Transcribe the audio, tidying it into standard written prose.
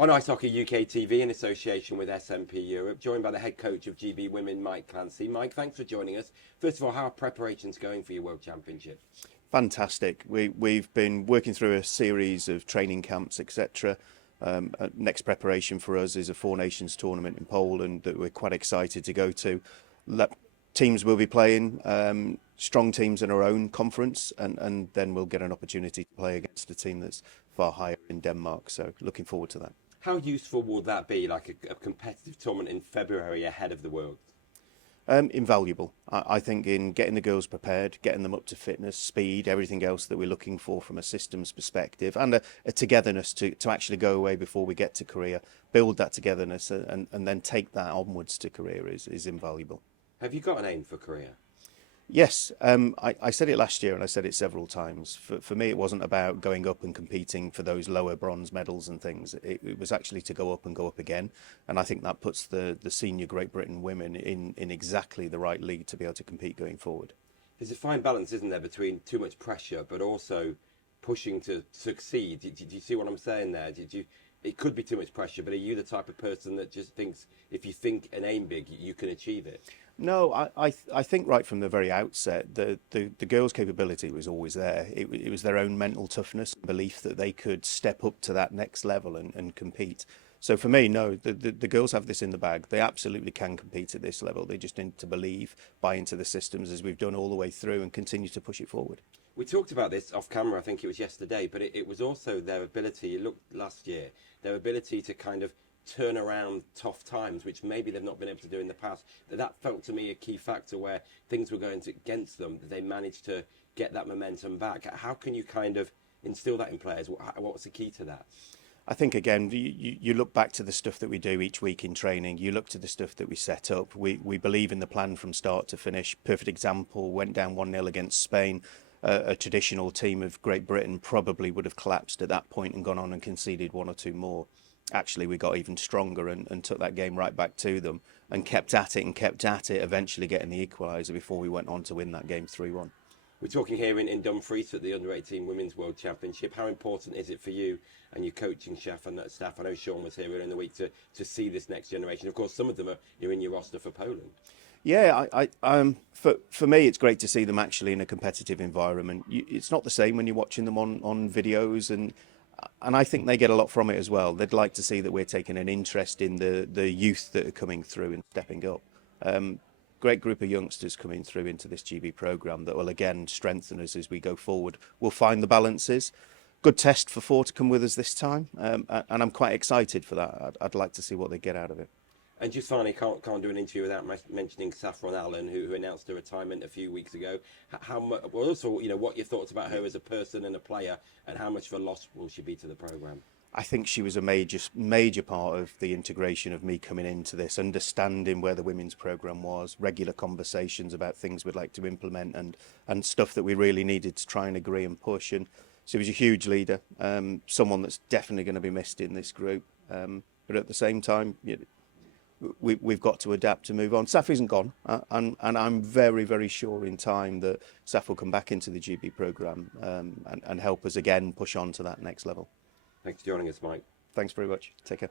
On Ice Hockey UK TV in association with SMP Europe, joined by the head coach of GB Women, Mike Clancy. Mike, thanks for joining us. First of all, how are preparations going for your World Championship? Fantastic. We've been working through a series of training camps, etc. Next preparation for us is a Four Nations tournament in Poland that we're quite excited to go to. Teams will be playing strong teams in our own conference, and then we'll get an opportunity to play against a team that's far higher in Denmark. So looking forward to that. How useful will that be, like a competitive tournament in February ahead of the World? Invaluable. I think in getting the girls prepared, getting them up to fitness, speed, everything else that we're looking for from a systems perspective, and a togetherness to actually go away before we get to Korea, build that togetherness and then take that onwards to Korea is invaluable. Have you got an aim for Korea? Yes, I said it last year and I said it several times. For me, it wasn't about going up and competing for those lower bronze medals and things. It was actually to go up and go up again. And I think that puts the senior Great Britain women in exactly the right league to be able to compete going forward. There's a fine balance, isn't there, between too much pressure but also pushing to succeed. Do you see what I'm saying there? It could be too much pressure, but are you the type of person that just thinks if you think and aim big, you can achieve it? No, I think right from the very outset, the girls' capability was always there. It was their own mental toughness and belief that they could step up to that next level and compete. So for me, no, the girls have this in the bag. They absolutely can compete at this level. They just need to believe, buy into the systems as we've done all the way through and continue to push it forward. We talked about this off camera, I think it was yesterday, but it was also their ability, it looked last year, their ability to kind of turn around tough times, which maybe they've not been able to do in the past. That felt to me a key factor where things were going against them, that they managed to get that momentum back. How can you kind of instill that in players? What's the key to that? I think, again, you look back to the stuff that we do each week in training. You look to the stuff that we set up. We believe in the plan from start to finish. Perfect example, went down 1-0 against Spain. A traditional team of Great Britain probably would have collapsed at that point and gone on and conceded one or two more. Actually, we got even stronger and took that game right back to them and kept at it, eventually getting the equaliser before we went on to win that game 3-1. We're talking here in Dumfries at the Under-18 Women's World Championship. How important is it for you and your coaching staff and staff? I know Sean was here earlier in the week to see this next generation. Of course, some of them are in your roster for Poland. Yeah, for me, it's great to see them actually in a competitive environment. It's not the same when you're watching them on videos, and I think they get a lot from it as well. They'd like to see that we're taking an interest in the youth that are coming through and stepping up. Great group of youngsters coming through into this GB programme that will again strengthen us as we go forward. We'll find the balances. Good test for four to come with us this time, and I'm quite excited for that. I'd like to see what they get out of it. And just finally, can't do an interview without mentioning Safi Allen, who announced her retirement a few weeks ago. How much? Well, also, what your thoughts about her as a person and a player, and how much of a loss will she be to the programme? I think she was a major part of the integration of me coming into this, understanding where the women's programme was, regular conversations about things we'd like to implement, and stuff that we really needed to try and agree and push. And she was a huge leader, someone that's definitely going to be missed in this group. But at the same time, we've got to adapt to move on. Safi isn't gone, and I'm very, very sure in time that Safi will come back into the GB programme and help us again push on to that next level. Thanks for joining us, Mike. Thanks very much. Take care.